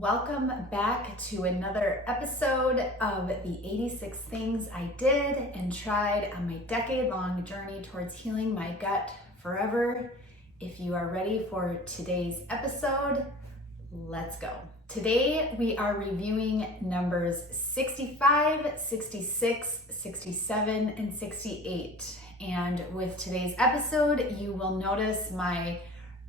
Welcome back to another episode of the 86 Things I Did and Tried on my decade-long journey towards healing my gut forever. If you are ready for today's episode, let's go. Today we are reviewing numbers 65, 66, 67, and 68. And with today's episode, you will notice my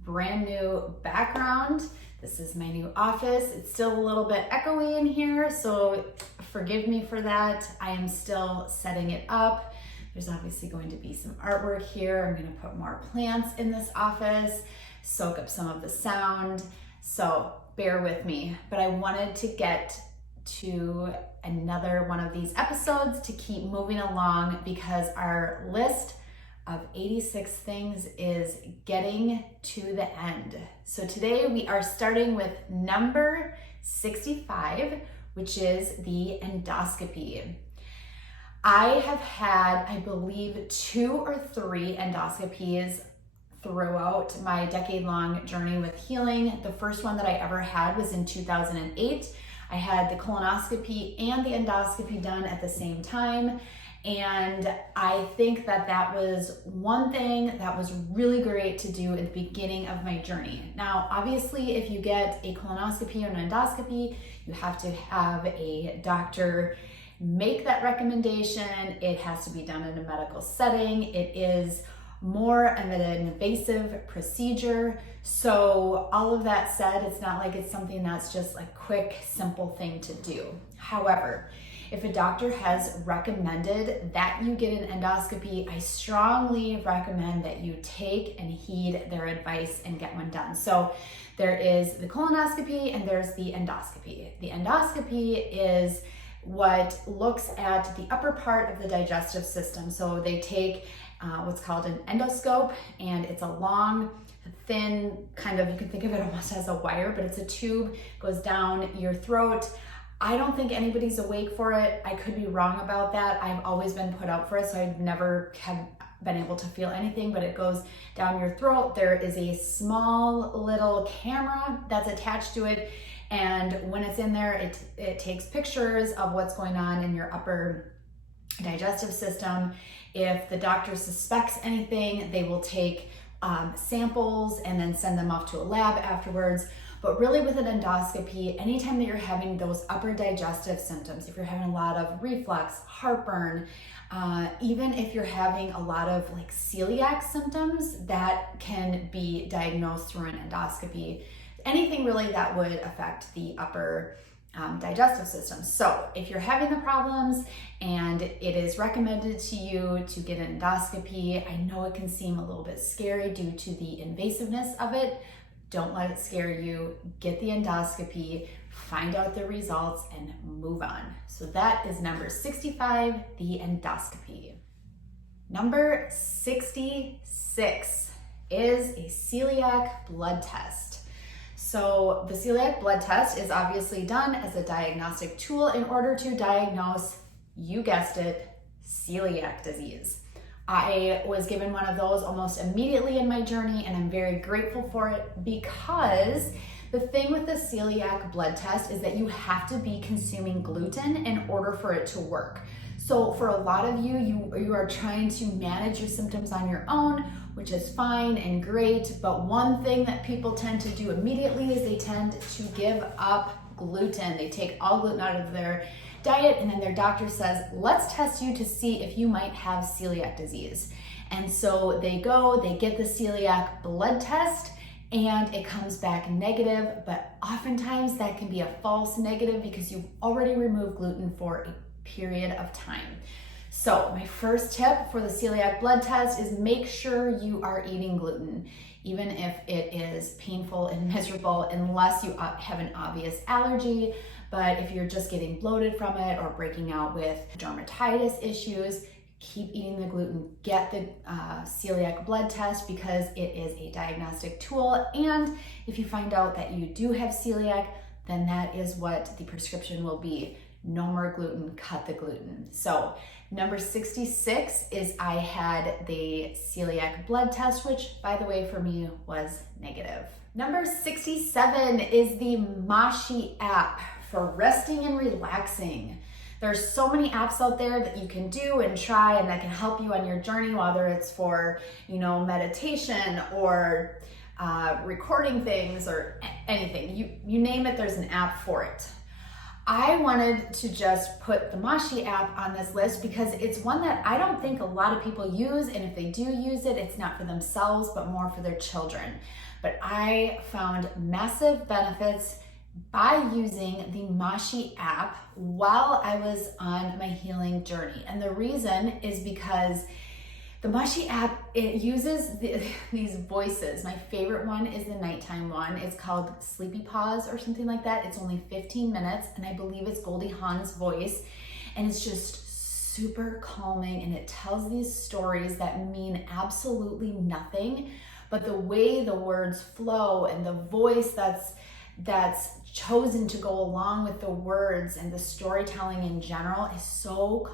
brand new background. This is my new office. It's still a little bit echoey in here, so forgive me for that. I am still setting it up. There's obviously going to be some artwork here. I'm going to put more plants in this office, soak up some of the sound, so bear with me. But I wanted to get to another one of these episodes to keep moving along because our list of 86 things is getting to the end. So today we are starting with number 65, which is the endoscopy. I have had, I believe, 2 or 3 endoscopies throughout my decade-long journey with healing. The first one that I ever had was in 2008. I had the colonoscopy and the endoscopy done at the same time. And I think that that was one thing that was really great to do at the beginning of my journey. Now, obviously, if you get a colonoscopy or an endoscopy, you have to have a doctor make that recommendation. It has to be done in a medical setting. It is more of an invasive procedure. So all of that said, it's not like it's something that's just a quick, simple thing to do. However, if a doctor has recommended that you get an endoscopy, I strongly recommend that you take and heed their advice and get one done. So there is the colonoscopy and there's the endoscopy. The endoscopy is what looks at the upper part of the digestive system. So they take what's called an endoscope, and it's a long, thin kind of, you can think of it almost as a wire, but it's a tube, goes down your throat. I don't think anybody's awake for it. I could be wrong about that. I've always been put out for it, so I've never have been able to feel anything, but it goes down your throat. There is a small little camera that's attached to it, and when it's in there, it takes pictures of what's going on in your upper digestive system. If the doctor suspects anything, they will take samples and then send them off to a lab afterwards. But really with an endoscopy, anytime that you're having those upper digestive symptoms, if you're having a lot of reflux, heartburn, even if you're having a lot of celiac symptoms, that can be diagnosed through an endoscopy. Anything really that would affect the upper digestive system. So if you're having the problems and it is recommended to you to get an endoscopy, I know it can seem a little bit scary due to the invasiveness of it. Don't let it scare you. Get the endoscopy, find out the results, and move on. So that is number 65, the endoscopy. Number 66 is a celiac blood test. So the celiac blood test is obviously done as a diagnostic tool in order to diagnose, you guessed it, celiac disease. I was given one of those almost immediately in my journey, and I'm very grateful for it because the thing with the celiac blood test is that you have to be consuming gluten in order for it to work. So for a lot of you, you are trying to manage your symptoms on your own, which is fine and great, but one thing that people tend to do immediately is they tend to give up gluten. They take all gluten out of their diet, and then their doctor says, let's test you to see if you might have celiac disease. And so they go, they get the celiac blood test, and it comes back negative, but oftentimes that can be a false negative because you've already removed gluten for a period of time. So my first tip for the celiac blood test is make sure you are eating gluten, even if it is painful and miserable, unless you have an obvious allergy. But if you're just getting bloated from it or breaking out with dermatitis issues, keep eating the gluten. Get the celiac blood test because it is a diagnostic tool. And if you find out that you do have celiac, then that is what the prescription will be. no more gluten, cut the gluten. So number 66 is I had the celiac blood test, which by the way for me was negative. Number 67 is the Moshi app for resting and relaxing. There's so many apps out there that you can do and try and that can help you on your journey, whether it's for, meditation or recording things or anything. You name it, there's an app for it. I wanted to just put the Moshi app on this list because it's one that I don't think a lot of people use, and if they do use it, it's not for themselves, but more for their children. But I found massive benefits by using the Moshi app while I was on my healing journey. And the reason is because the Moshi app, it uses these voices. My favorite one is the nighttime one. It's called Sleepy Pause or something like that. It's only 15 minutes, and I believe it's Goldie Hawn's voice. And it's just super calming, and it tells these stories that mean absolutely nothing, but the way the words flow and the voice that's chosen to go along with the words and the storytelling in general is so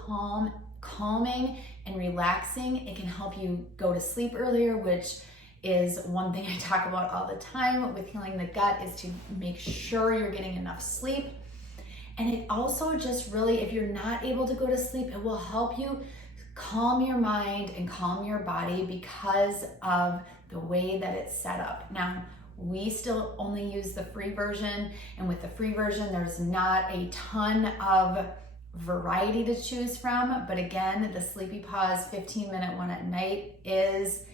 calming and relaxing. It can help you go to sleep earlier, which is one thing I talk about all the time with healing the gut, is to make sure you're getting enough sleep. And it also just really, if you're not able to go to sleep, it will help you calm your mind and calm your body because of the way that it's set up. Now, we still only use the free version, and with the free version, there's not a ton of variety to choose from. But again, the Sleepy Pause 15-minute one at night is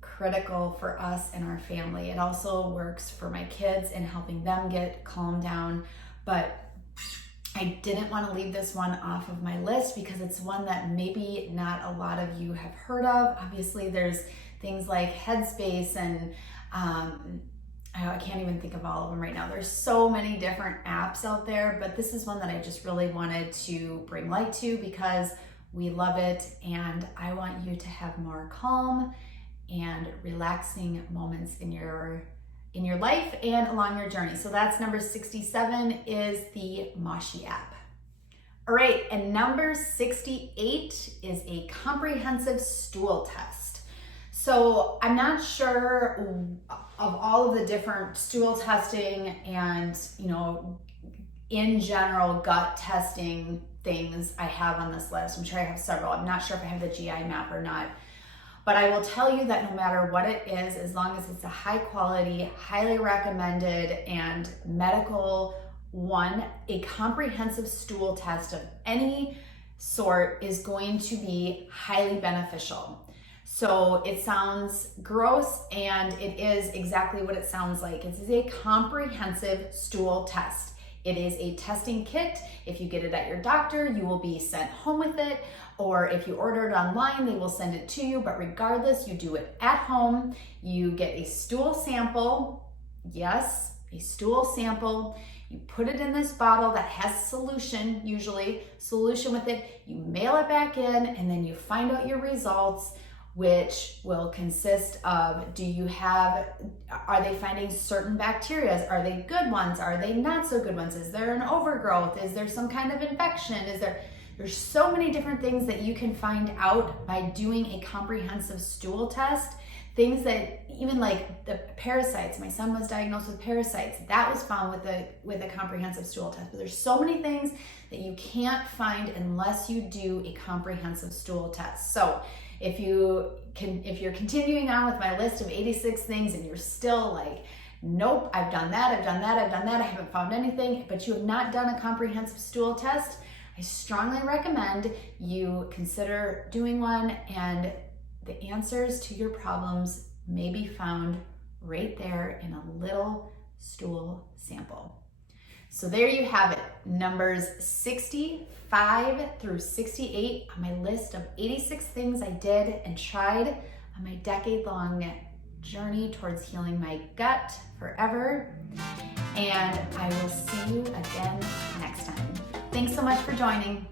critical for us and our family. It also works for my kids in helping them get calmed down. But I didn't want to leave this one off of my list because it's one that maybe not a lot of you have heard of. Obviously, there's things like Headspace and I can't even think of all of them right now. There's so many different apps out there, but this is one that I just really wanted to bring light to because we love it, and I want you to have more calm and relaxing moments in your life and along your journey. So that's number 67 is the Moshi app. All right, and number 68 is a comprehensive stool test. So I'm not sure of all of the different stool testing and, in general gut testing things I have on this list. I'm sure I have several. I'm not sure if I have the GI map or not. But I will tell you that no matter what it is, as long as it's a high quality, highly recommended, and medical one, a comprehensive stool test of any sort is going to be highly beneficial. So it sounds gross, and it is exactly what it sounds like. It is a comprehensive stool test. It is a testing kit. If you get it at your doctor, you will be sent home with it, or if you order it online, they will send it to you. But regardless, you do it at home. You get a stool sample. Yes, a stool sample. You put it in this bottle that has solution, usually solution with it. You mail it back in, and then you find out your results, which will consist of, are they finding certain bacteria? Are they good ones? Are they not so good ones? Is there an overgrowth? Is there some kind of infection? There's so many different things that you can find out by doing a comprehensive stool test. Things that, even like the parasites, my son was diagnosed with parasites. That was found with a comprehensive stool test. But there's so many things that you can't find unless you do a comprehensive stool test. So if you're continuing on with my list of 86 things and you're still like, nope, I've done that, I haven't found anything, but you have not done a comprehensive stool test, I strongly recommend you consider doing one, and the answers to your problems may be found right there in a little stool sample. So there you have it, numbers 65 through 68 on my list of 86 things I did and tried on my decade-long journey towards healing my gut forever. And I will see you again next time. Thanks so much for joining.